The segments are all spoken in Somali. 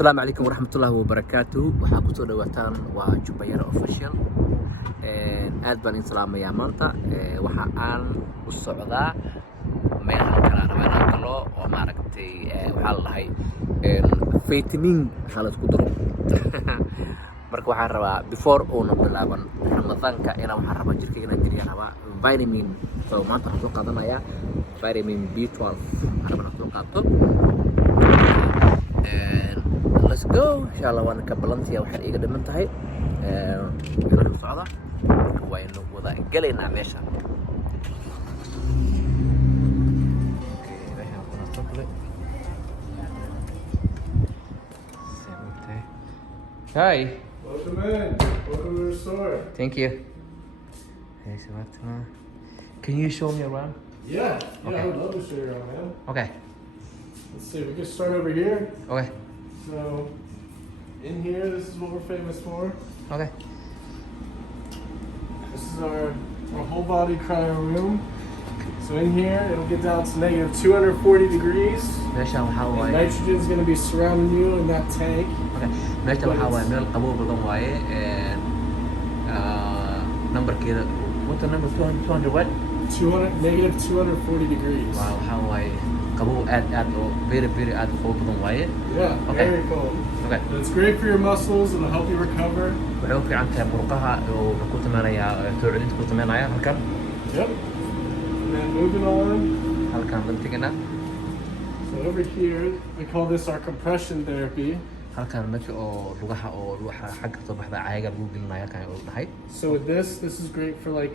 السلام عليكم ورحمة الله وبركاته. waxaa ku soo dhawaataan waa Juba Yare official aad baan salaamaya maanta waxa aan u socdaa meel kala rabaa kalo oo maaragtay waxa la dhahay vitamin khalad ku daro marka waxaan rabaa before oo bilaaban ramadaanka inaan waxaan rabaa jirkayga inaan geliyo rabaa vitamin so maanta waxaan soo qaadanayaa vitamin B12 rabana soo qaato let's go inshallah waan ka balantiya waxa iga dhiman tahay inaan socdo waynu wada galeynaa meesha Hi. Welcome in. Welcome to the store. Thank you. Hey, Samarta. Can you show me around? Yeah. Okay. I would love to show you around, man. Okay. Let's see. We can start over here. Okay. So, in here, this is what we're famous for. Okay. This is our whole body cryo room. So in here, it'll get down to negative 240 degrees. Meesha waxa And waaye nitrogen's going to be surrounding you in that tank. okay. Meesha waxa waaye meel qabow badan waaye numberkeeda what's the number 200 what? 200, negative 240 degrees. Wow, waxa waaye qabow aad oo very aad qabow badan waaye. Yeah, Okay. very cold. Okay. But it's great for your muscles. It'll help you recover. Waxay u fiican tahay murqaha oo ku tamaanaya soo celinta ku tamaanaya halkan Yep. And then moving on. halkan bantigana So over here, we call this our compression therapy. halkan meesha oo lugaha oo waxa xagga soo baxda caaga lagu gelinayo kan oo dhahay So with this is great for like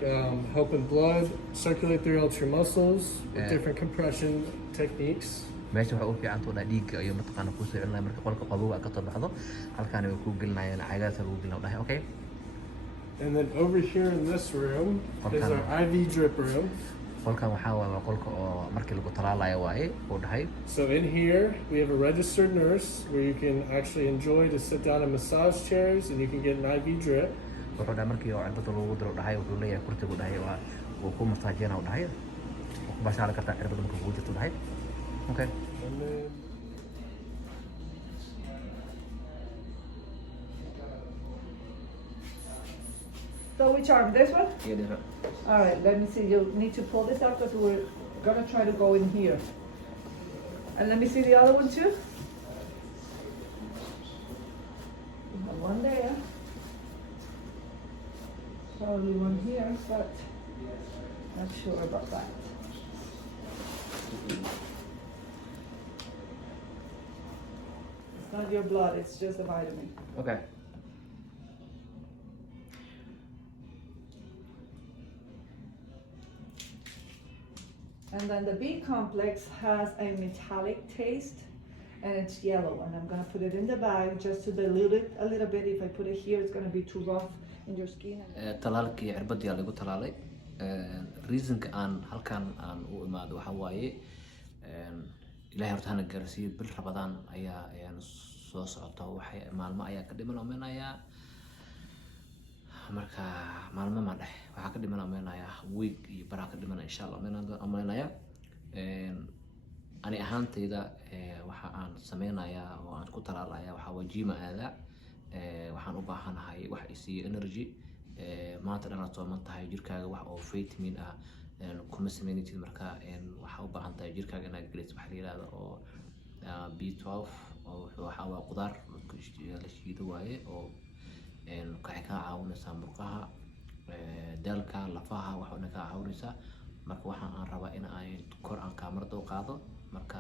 helping blood circulate throughout your muscles with Yeah. different compression techniques. meesha waxa u fiican tahay dhiigga iyo mataqaana ku soo celinaya marka qolka qabow ka soo baxdo halkan ay ku gelinayaan caagaas lagu gelinayo dhahay okay. And then over here in this room is Okay. our IV drip room. qolkan waxa waa qolka oo markii lagu talaalayo waaye oo dhahay So in here we have a registered nurse where you can actually enjoy to sit down in massage chairs and you can get an IV drip. wuxuu dhahay markii oo cirbada lagu diro dhahay wuxuu leeyahay kurtigu dhahay waa uu ku masaajina dhahay ku bashaar kartaa cirbada markuu ku jirto dhahay okay. And then So which arm? This one? Iya dia. All right, let me see. You need to pull this out because we're gonna try to go in here. And let me see the other one too. We have one there. Probably one here, but not sure about that. It's not your blood, it's just a vitamin. Okay. And then the B complex has a metallic taste and it's yellow. And I'm gonna put it in the bag just to dilute it a little bit. If I put it here, it's gonna be too rough in your skin. talaalkii cirbadii lagu talaalay reasonka aan halkan aan u imaado waxa waaye ilaahay horta hana gaarsiiyo bil rabadaan ayaa soo socota waxay maalmo ayaa ka dhiman omeynaya marka maalmo ma dhex waxa ka dhiman omeynaya week iyo baraa ka dhiman insha Allah omeynaya ani ahaantayda waxa aan sameynaya oo aan ku talaalaya waxa waa jima aada waxaan u baahanahay wax ay siiyo energy maanta dhan aad sooman tahay jirkaaga wax oo vitamin ah kuma sameynaysid marka waxa u baahan tahay jirkaaga inaad geliso wax la yiraahdo oo B12 oo waxa waa qudaar la shiido waaye oo waxay ka caawinaysaa murqaha daalka lafaha waxa ka caawinaysaa marka waxa aan rabaa in aan kor aan kaamarada u qaado marka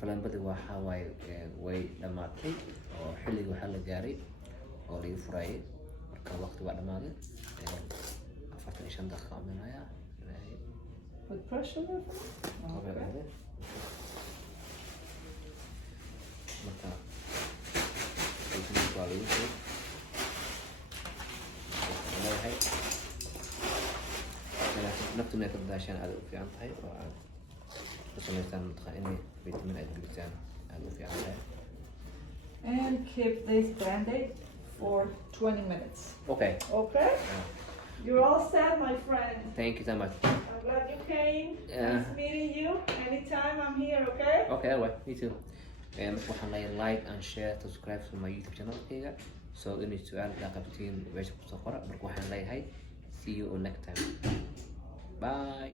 faleebada waxa way dhamaatay oo xilliga waxa la gaaray oo la furayay marka waqti waa dhamaaday 45 daqiiqo amenaya With pressure? Okay. marka waa lagu soo leeyahay naftuna ka daashan aad u fiican tahay oo aad sameystaan mutaqaani vitamin aad gelisaan aad u fiican tahay And keep this band-aid for 20 minutes. okay Okay? You're all set, my friend. Thank you so much. I'm glad you came. Yeah. Nice meeting you. Anytime I'm here, okay? Okay, anyway, me too. waxaan leeyahay like and share subscribe to my YouTube channelkayga so inay su'aal ila qabtiin meesha kusoo qora marka waxaan leeyahay see you next time bye.